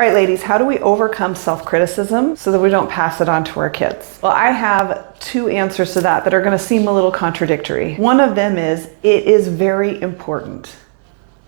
All right, ladies, how do we overcome self-criticism so that we don't pass it on to our kids? Well, I have two answers to that are going to seem a little contradictory. One of them is, it is very important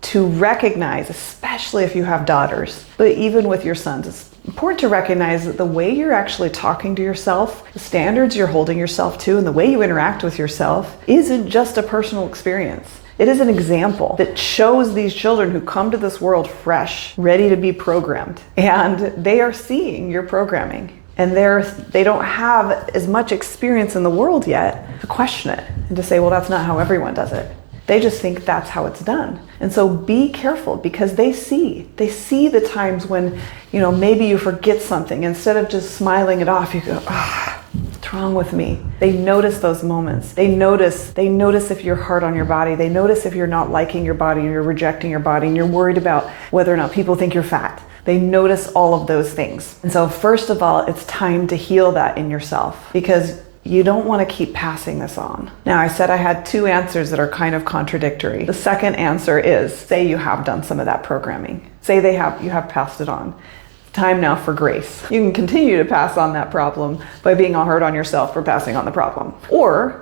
to recognize, especially if you have daughters, but even with your sons, it's important to recognize that the way you're actually talking to yourself, the standards you're holding yourself to, and the way you interact with yourself isn't just a personal experience. It is an example that shows these children who come to this world fresh, ready to be programmed, and they are seeing your programming. And they don't have as much experience in the world yet to question it and to say, well, that's not how everyone does it. They just think that's how it's done. And so be careful, because they see the times when, maybe you forget something. Instead of just smiling it off, you go, what's wrong with me? They notice those moments. They notice if you're hard on your body. They notice if you're not liking your body and you're rejecting your body and you're worried about whether or not people think you're fat. They notice all of those things. And so first of all, it's time to heal that in yourself, because you don't want to keep passing this on. Now, I said I had two answers that are kind of contradictory. The second answer is, say you have done some of that programming. Say you have passed it on. Time now for grace. You can continue to pass on that problem by being all hard on yourself for passing on the problem. Or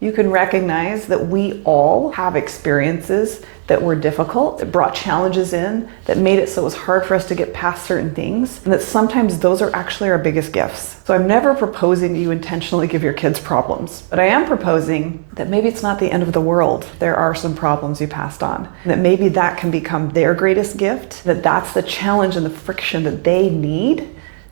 you can recognize that we all have experiences that were difficult, that brought challenges in, that made it so it was hard for us to get past certain things, and that sometimes those are actually our biggest gifts. So I'm never proposing that you intentionally give your kids problems, but I am proposing that maybe it's not the end of the world. There are some problems you passed on, and that maybe that can become their greatest gift, that's the challenge and the friction that they need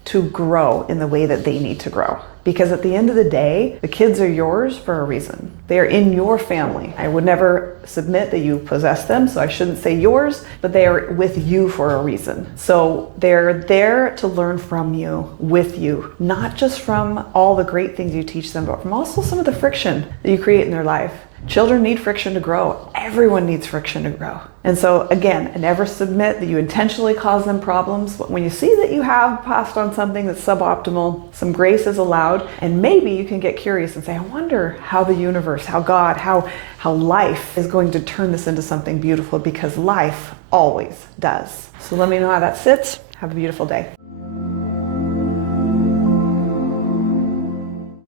to grow in the way that they need to grow. Because at the end of the day, the kids are yours for a reason. They are in your family. I would never submit that you possess them, so I shouldn't say yours, but they are with you for a reason. So they're there to learn from you, with you, not just from all the great things you teach them, but from also some of the friction that you create in their life. Children need friction to grow. Everyone needs friction to grow. And so again, I never submit that you intentionally cause them problems, but when you see that you have passed on something that's suboptimal, some grace is allowed, and maybe you can get curious and say, I wonder how the universe, how God, how life is going to turn this into something beautiful, because life always does. So let me know how that sits. Have a beautiful day.